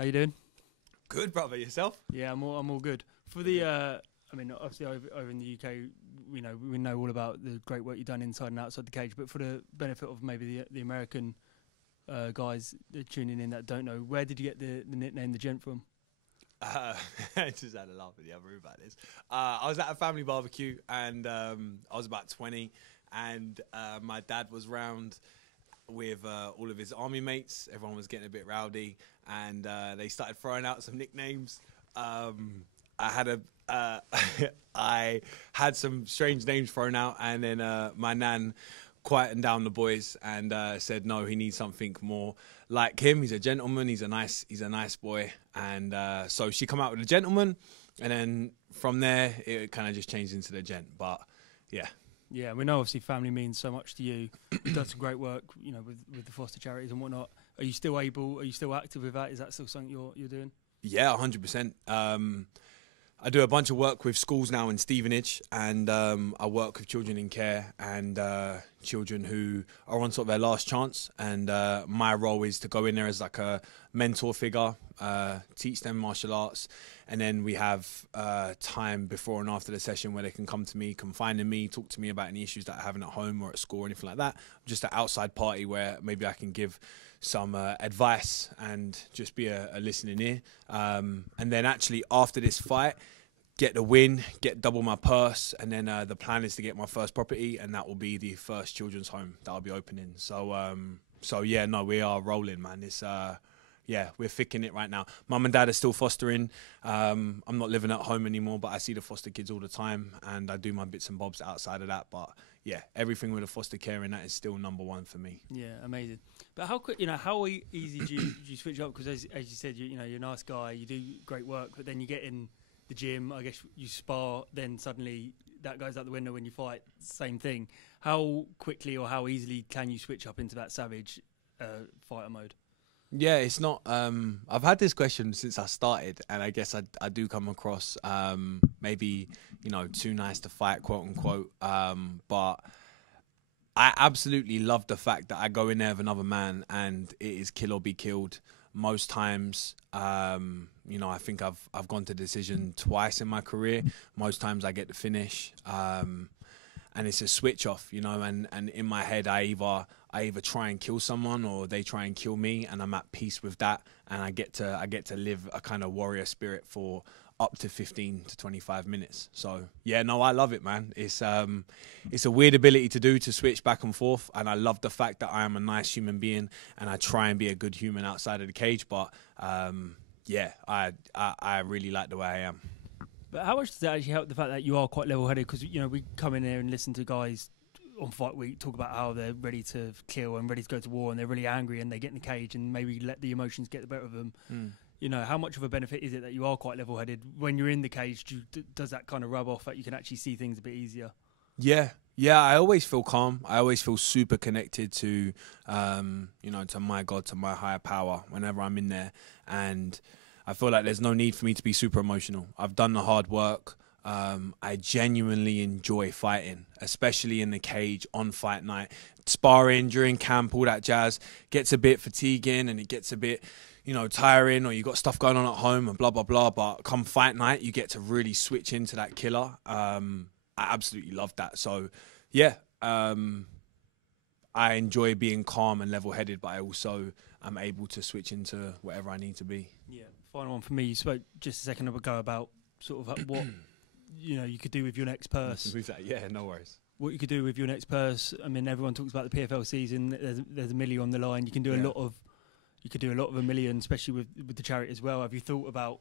How you doing? Good, brother. Yourself? Yeah, I'm all good. For the, I mean, obviously over in the UK, we know all about the great work you've done inside and outside the cage. But for the benefit of maybe the American guys tuning in that don't know, where did you get the nickname the Gent from? I just had a laugh at the other room about this. I was at a family barbecue and I was about 20, and my dad was round with all of his army mates. Everyone was getting a bit rowdy, and they started throwing out some nicknames. I had some strange names thrown out, and then my nan quietened down the boys and said, no, he needs something more like him. He's a gentleman. He's a nice boy. And so she come out with a gentleman, and then from there it kind of just changed into the gent. But yeah. Yeah, we know obviously family means so much to you. You've done some great work, with the foster charities and whatnot. Are you still active with that? Is that still something you're doing? Yeah, 100%. I do a bunch of work with schools now in Stevenage, and I work with children in care and children who are on sort of their last chance. And my role is to go in there as like a mentor figure, teach them martial arts. And then we have time before and after the session where they can come to me, confide in me, talk to me about any issues that they're having at home or at school or anything like that. Just an outside party where maybe I can give some advice and just be a listening ear. And then actually after this fight, get the win, get double my purse, and then the plan is to get my first property, and that will be the first children's home that I'll be opening. So yeah, no, we are rolling, man. It's yeah, we're thicking it right now. Mum and dad are still fostering. I'm not living at home anymore, but I see the foster kids all the time, and I do my bits and bobs outside of that. But yeah, everything with the foster care and that is still number one for me. Yeah, amazing. But how quick, how easy do you switch up? Because as you said, you're a nice guy, you do great work, but then you get in the gym, I guess you spar, then suddenly that goes out the window when you fight, same thing. How quickly or how easily can you switch up into that savage fighter mode? Yeah, it's not. I've had this question since I started, and I guess I do come across maybe too nice to fight, quote unquote. But I absolutely love the fact that I go in there with another man, and it is kill or be killed. Most times, I think I've gone to decision twice in my career. Most times I get the finish. And it's a switch off, and in my head I either try and kill someone or they try and kill me, and I'm at peace with that, and I get to live a kind of warrior spirit for up to 15 to 25 minutes. So yeah, no, I love it, man. It's a weird ability to switch back and forth, and I love the fact that I am a nice human being and I try and be a good human outside of the cage. But yeah, I really like the way I am. But how much does that actually help the fact that you are quite level-headed? Because, we come in here and listen to guys on Fight Week talk about how they're ready to kill and ready to go to war, and they're really angry, and they get in the cage and maybe let the emotions get the better of them. How much of a benefit is it that you are quite level-headed? When you're in the cage, does that kind of rub off that you can actually see things a bit easier? Yeah, I always feel calm. I always feel super connected to, to my God, to my higher power whenever I'm in there. And I feel like there's no need for me to be super emotional. I've done the hard work. I genuinely enjoy fighting, especially in the cage on fight night. Sparring during camp, all that jazz, gets a bit fatiguing and it gets a bit, tiring, or you got stuff going on at home and blah, blah, blah. But come fight night, you get to really switch into that killer. I absolutely love that. So, yeah, I enjoy being calm and level-headed, but I also am able to switch into whatever I need to be. Yeah. Final one for me. You spoke just a second ago about sort of what you could do with your next purse. Yeah, no worries. What you could do with your next purse. I mean, everyone talks about the PFL season. There's $1 million on the line. You can do a lot of $1 million, especially with the charity as well. Have you thought about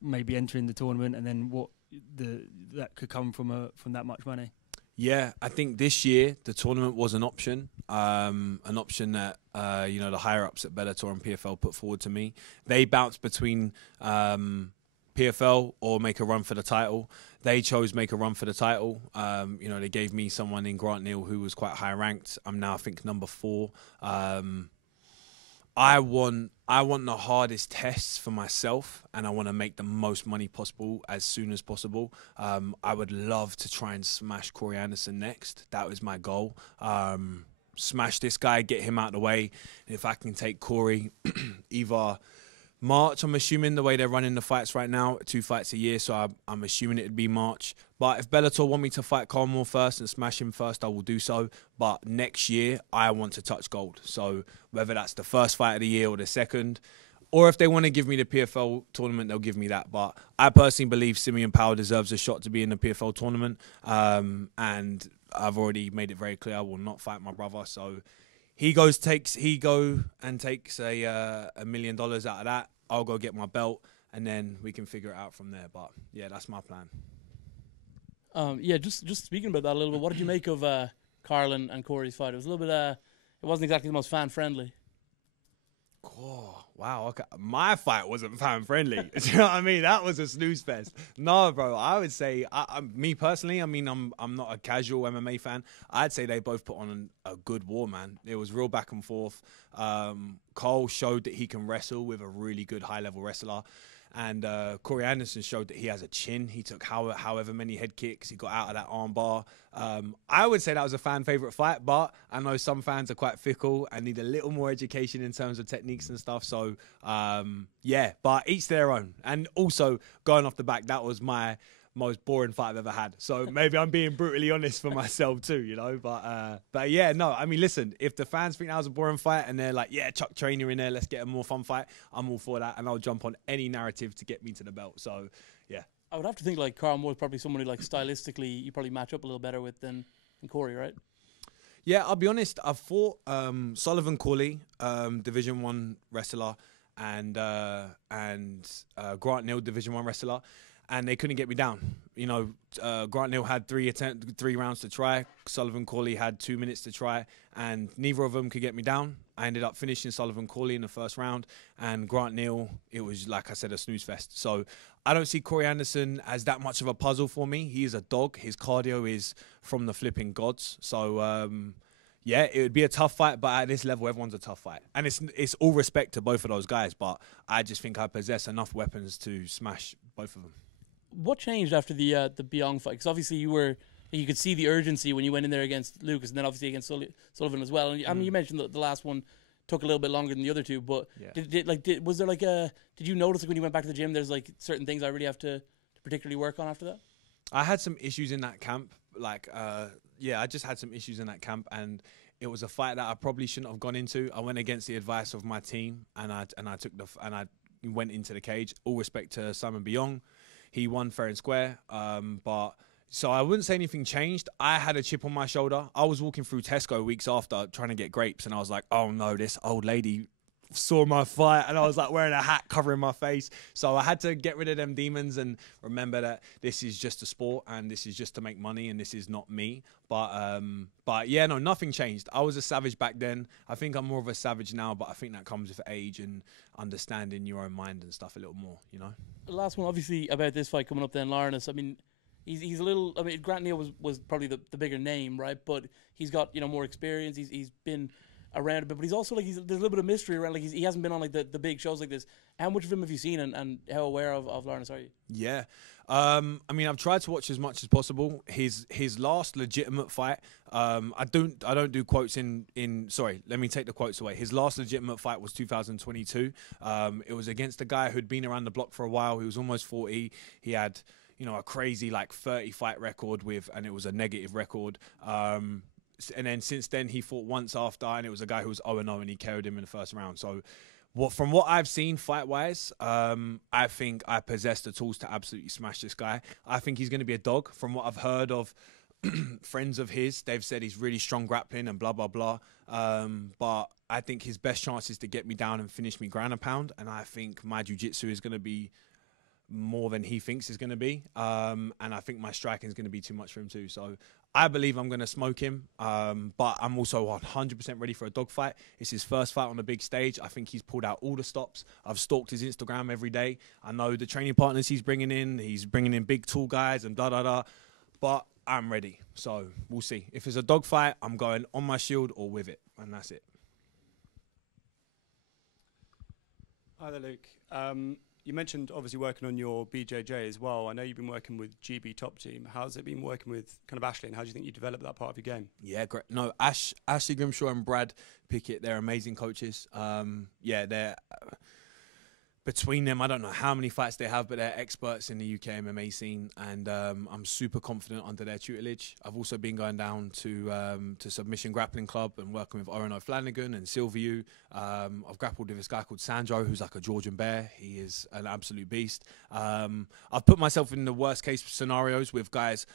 maybe entering the tournament and then what that could come from that much money? Yeah, I think this year the tournament was an option that the higher ups at Bellator and PFL put forward to me. They bounced between PFL or make a run for the title. They chose make a run for the title. They gave me someone in Grant Neal who was quite high ranked. I'm now I think number 4. I want the hardest tests for myself, and I want to make the most money possible as soon as possible. I would love to try and smash Corey Anderson next. That was my goal. Smash this guy, get him out of the way. And if I can take Corey either March, I'm assuming, the way they're running the fights right now, 2 fights a year, so I'm assuming it'd be March. But if Bellator want me to fight Carmore first and smash him first, I will do so. But next year, I want to touch gold. So whether that's the first fight of the year or the second, or if they want to give me the PFL tournament, they'll give me that. But I personally believe Simeon Powell deserves a shot to be in the PFL tournament. And I've already made it very clear I will not fight my brother. So he go and takes $1 million out of that. I'll go get my belt, and then we can figure it out from there. But yeah, that's my plan. Yeah, just speaking about that a little bit, what did you make of Carl and Corey's fight? It was a little bit, it wasn't exactly the most fan friendly. Oh, wow. Okay. My fight wasn't fan friendly. Do you know what I mean? That was a snooze fest. No, bro. I would say, me personally, I mean, I'm not a casual MMA fan. I'd say they both put on a good war, man. It was real back and forth. Cole showed that he can wrestle with a really good high-level wrestler. And Corey Anderson showed that he has a chin. He took however many head kicks. He got out of that arm bar. I would say that was a fan favorite fight, but I know some fans are quite fickle and need a little more education in terms of techniques and stuff. So, yeah, but each their own. And also, going off the back, that was my most boring fight I've ever had. So maybe I'm being brutally honest for myself too, you know. But yeah, no, I mean, listen, if the fans think that was a boring fight and they're like, yeah, chuck Trainer in there, let's get a more fun fight, I'm all for that, and I'll jump on any narrative to get me to the belt. So yeah, I would have to think like Carl Moore is probably somebody like stylistically you probably match up a little better with than Corey, right? Yeah, I'll be honest, I've fought Sullivan Corley, Division 1 wrestler, and Grant Neal, Division 1 wrestler. And they couldn't get me down. You know, Grant Neal had 3 rounds to try. Sullivan Corley had 2 minutes to try, and neither of them could get me down. I ended up finishing Sullivan Corley in the first round, and Grant Neal, it was, like I said, a snooze fest. So I don't see Corey Anderson as that much of a puzzle for me. He is a dog. His cardio is from the flipping gods. So, yeah, it would be a tough fight, but at this level, everyone's a tough fight. And it's all respect to both of those guys, but I just think I possess enough weapons to smash both of them. What changed after the Byong fight? Because obviously you could see the urgency when you went in there against Lucas, and then obviously against Sullivan as well. And I mean, you mentioned the last one took a little bit longer than the other two, but yeah. Was there did you notice when you went back to the gym? There's like certain things I really have to particularly work on after that. I had some issues in that camp. I just had some issues in that camp, and it was a fight that I probably shouldn't have gone into. I went against the advice of my team, and I went into the cage. All respect to Simon Byong. He won fair and square, so I wouldn't say anything changed. I had a chip on my shoulder. I was walking through Tesco weeks after trying to get grapes, and I was like, oh no, this old lady saw my fight, and I was like wearing a hat covering my face. So I had to get rid of them demons and remember that this is just a sport, and this is just to make money, and this is not me. But yeah, no, nothing changed. I was a savage back then. I think I'm more of a savage now, but I think that comes with age and understanding your own mind and stuff a little more, you know. The last one, obviously, about this fight coming up then, Laurynas. I mean, he's a little. I mean, Grant Neal was probably the bigger name, right? But he's got more experience. He's been around a bit, but he's also there's a little bit of mystery around. Like he hasn't been on like the big shows like this. How much of him have you seen, and how aware of Laurynas are you? Yeah, I mean, I've tried to watch as much as possible. His last legitimate fight, I don't do quotes in. Sorry, let me take the quotes away. His last legitimate fight was 2022. It was against a guy who'd been around the block for a while. He was almost 40. He had a crazy 30 fight record and it was a negative record. And then since then he fought once after, and it was a guy who was 0-0 and he KO'd him in the first round. So from what I've seen fight-wise, I think I possess the tools to absolutely smash this guy. I think he's going to be a dog. From what I've heard of friends of his, they've said he's really strong grappling and blah, blah, blah. But I think his best chance is to get me down and finish me ground and pound. And I think my jiu-jitsu is going to be more than he thinks is going to be. And I think my striking is going to be too much for him too. So I believe I'm going to smoke him, but I'm also 100% ready for a dogfight. It's his first fight on the big stage. I think he's pulled out all the stops. I've stalked his Instagram every day. I know the training partners he's bringing in. He's bringing in big, tall guys and da-da-da. But I'm ready. So we'll see. If it's a dogfight, I'm going on my shield or with it, and that's it. Hi there, Luke. You mentioned obviously working on your BJJ as well. I know you've been working with GB Top Team. How's it been working with kind of Ashley, and how do you think you developed that part of your game? Yeah, great. No, Ashley Grimshaw and Brad Pickett, they're amazing coaches. Yeah, between them, I don't know how many fights they have, but they're experts in the UK MMA scene, and I'm super confident under their tutelage. I've also been going down to Submission Grappling Club and working with Oren O'Flanagan and Silviu. I've grappled with this guy called Sandro, who's like a Georgian bear. He is an absolute beast. I've put myself in the worst case scenarios with guys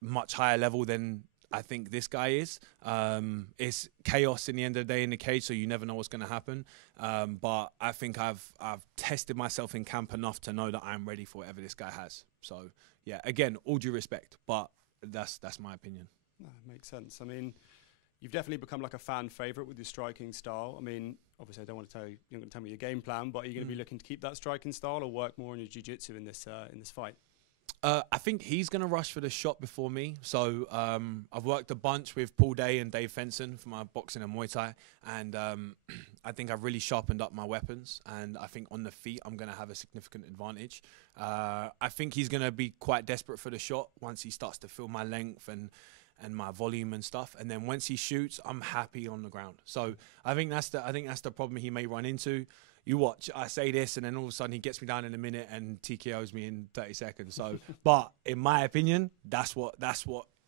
much higher level than I think this guy is. It's chaos in the end of the day in the cage, so you never know what's going to happen. But I think I've tested myself in camp enough to know that I'm ready for whatever this guy has. So yeah, again, all due respect, but that's my opinion. No, it makes sense. I mean, you've definitely become like a fan favourite with your striking style. I mean, obviously, I don't want to tell you, you're not going to tell me your game plan, but are you going to be looking to keep that striking style or work more on your jiu-jitsu in this fight? I think he's going to rush for the shot before me. So I've worked a bunch with Paul Day and Dave Fenson for my boxing and Muay Thai. And I think I've really sharpened up my weapons. And I think on the feet, I'm going to have a significant advantage. I think he's going to be quite desperate for the shot once he starts to feel my length and my volume and stuff. And then once he shoots, I'm happy on the ground. So I think that's the problem he may run into. You watch, I say this, and then all of a sudden he gets me down in a minute and TKOs me in 30 seconds. So, but in my opinion, that's what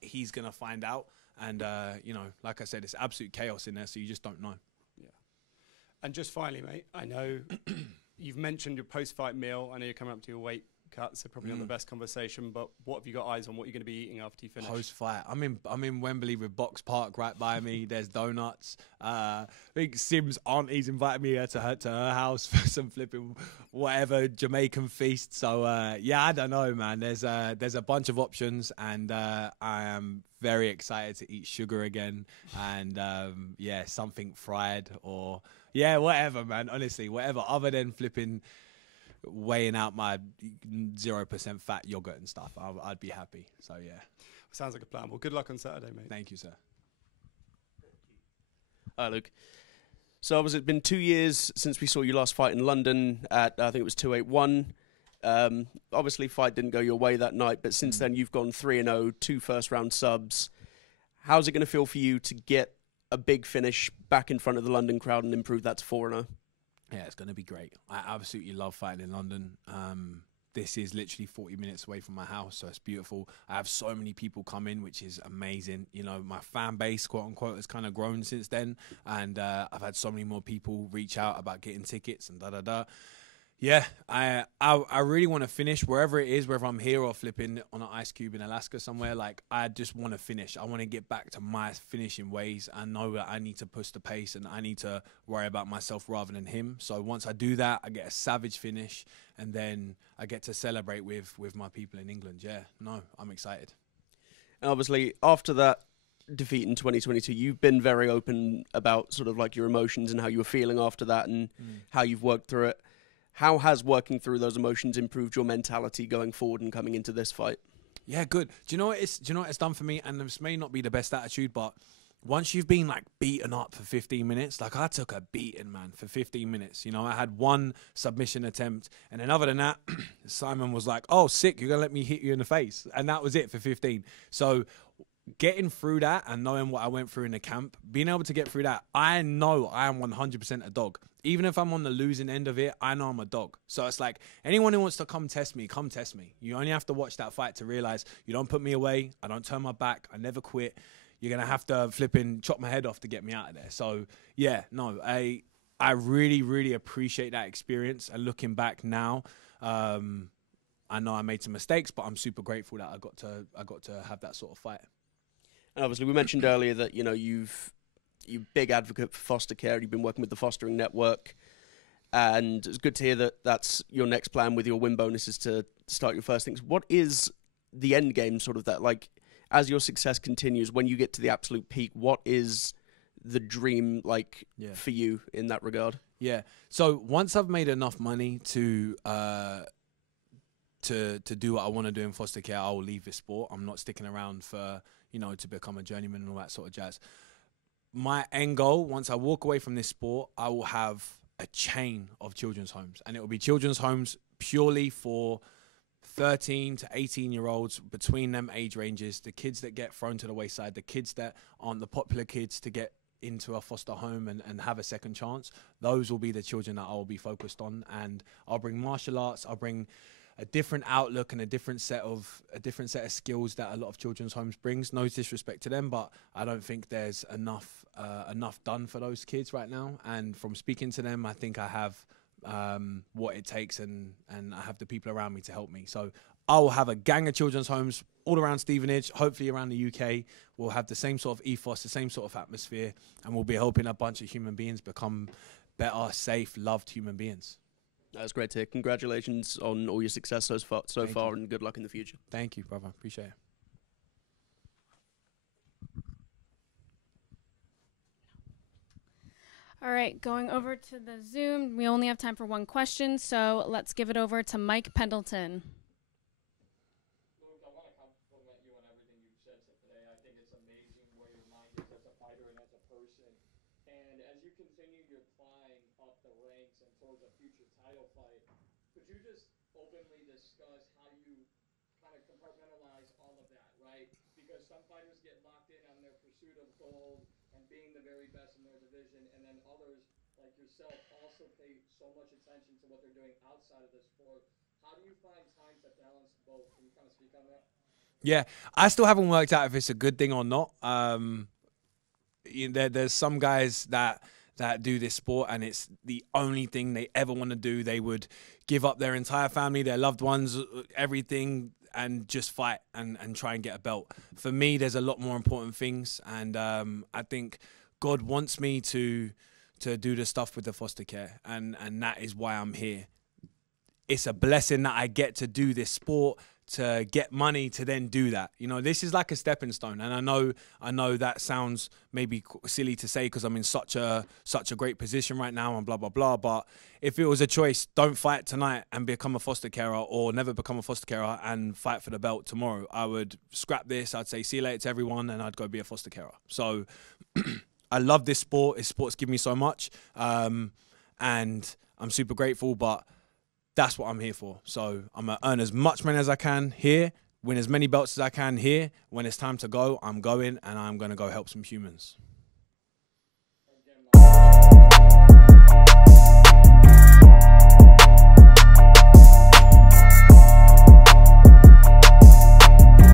he's gonna find out. And you know, like I said, it's absolute chaos in there, so you just don't know. Yeah. And just finally, mate, I know you've mentioned your post-fight meal. I know you're coming up to your weight cut, so probably not the best conversation. But what have you got eyes on? What you're going to be eating after you finish? Post-fight, I'm in Wembley with Box Park right by me. There's donuts. I think Sim's auntie's invited me to her house for some flipping whatever Jamaican feast. So yeah, I don't know, man. There's a bunch of options, and I am very excited to eat sugar again, and yeah, something fried or yeah, whatever, man. Honestly, whatever other than flipping weighing out my 0% fat yogurt and stuff, I'd be happy. So yeah, sounds like a plan. Well, good luck on Saturday, mate. Thank you, sir. Hi, Luke. So obviously it's been 2 years since we saw you last fight in London at, I think it was 281. Obviously fight didn't go your way that night, but since then you've gone 3-0, 2 first-round subs. How's it going to feel for you to get a big finish back in front of the London crowd and improve that to 4-0? Yeah, it's going to be great. I absolutely love fighting in London. This is literally 40 minutes away from my house, so it's beautiful. I have so many people come in, which is amazing. You know, my fan base, quote unquote, has kind of grown since then, and I've had so many more people reach out about getting tickets and da-da-da. Yeah, I really want to finish wherever it is, whether I'm here or flipping on an ice cube in Alaska somewhere. Like, I just want to finish. I want to get back to my finishing ways. I know that I need to push the pace and I need to worry about myself rather than him. So once I do that, I get a savage finish, and then I get to celebrate with my people in England. Yeah, no, I'm excited. And obviously, after that defeat in 2022, you've been very open about sort of like your emotions and how you were feeling after that and how you've worked through it. How has working through those emotions improved your mentality going forward and coming into this fight? Yeah, good. Do you know what it's done for me? And this may not be the best attitude, but once you've been like beaten up for 15 minutes, like I took a beating, man, for 15 minutes. You know, I had one submission attempt, and then other than that, Simon was like, "Oh, sick, you're gonna let me hit you in the face," and that was it for 15. So getting through that and knowing what I went through in the camp, being able to get through that, I know I am 100% a dog. Even if I'm on the losing end of it, I know I'm a dog. So it's like, anyone who wants to come test me, come test me. You only have to watch that fight to realize you don't put me away, I don't turn my back, I never quit. You're going to have to flipping chop my head off to get me out of there. So yeah, no, I really, really appreciate that experience. And looking back now, I know I made some mistakes, but I'm super grateful that I got to have that sort of fight. And obviously, we mentioned earlier that you're big advocate for foster care. You've been working with the fostering network, and it's good to hear that that's your next plan with your win bonuses to start your first things. What is the end game, sort of that? Like, as your success continues, when you get to the absolute peak, what is the dream like for you in that regard? Yeah. So once I've made enough money to do what I want to do in foster care, I will leave this sport. I'm not sticking around for, to become a journeyman and all that sort of jazz. My end goal, once I walk away from this sport, I will have a chain of children's homes. And it will be children's homes purely for 13 to 18-year-olds, between them age ranges, the kids that get thrown to the wayside, the kids that aren't the popular kids, to get into a foster home and have a second chance, those will be the children that I'll be focused on. And I'll bring martial arts, I'll bring a different outlook and a different set of skills that a lot of children's homes brings. No disrespect to them, but I don't think there's enough done for those kids right now. And from speaking to them, I think I have what it takes, and I have the people around me to help me. So I'll have a gang of children's homes all around Stevenage, hopefully around the UK. We'll have the same sort of ethos, the same sort of atmosphere, and we'll be helping a bunch of human beings become better, safe, loved human beings. That's great to hear. Congratulations on all your success so far, and good luck in the future. Thank you, brother. Appreciate it. All right, going over to the Zoom. We only have time for one question, so let's give it over to Mike Pendleton. Luke, I want to compliment you on everything you've said today. I think it's amazing where your mind is as a fighter and as a person. And as you continue your climb up the ranks and towards a future title fight, could you just openly discuss how you kind of compartmentalize all of that, right? Because some fighters get locked in on their pursuit of gold and being the very best in their division, and then others, like yourself, also pay so much attention to what they're doing outside of the sport. How do you find time to balance both? Can you kind of speak on that? Yeah, I still haven't worked out if it's a good thing or not. There's some guys that do this sport and it's the only thing they ever want to do. They would give up their entire family, their loved ones, everything, and just fight and try and get a belt. For me, there's a lot more important things, and I think God wants me to do the stuff with the foster care, and that is why I'm here. It's a blessing that I get to do this sport, to get money, to then do that. You know, this is like a stepping stone, and I know that sounds maybe silly to say because I'm in such a great position right now and blah blah blah. But if it was a choice, don't fight tonight and become a foster carer, or never become a foster carer and fight for the belt tomorrow, I would scrap this. I'd say see you later to everyone, and I'd go be a foster carer. So I love this sport. This sport's given me so much, and I'm super grateful. But that's what I'm here for. So I'm going to earn as much money as I can here, win as many belts as I can here. When it's time to go, I'm going, and I'm going to go help some humans.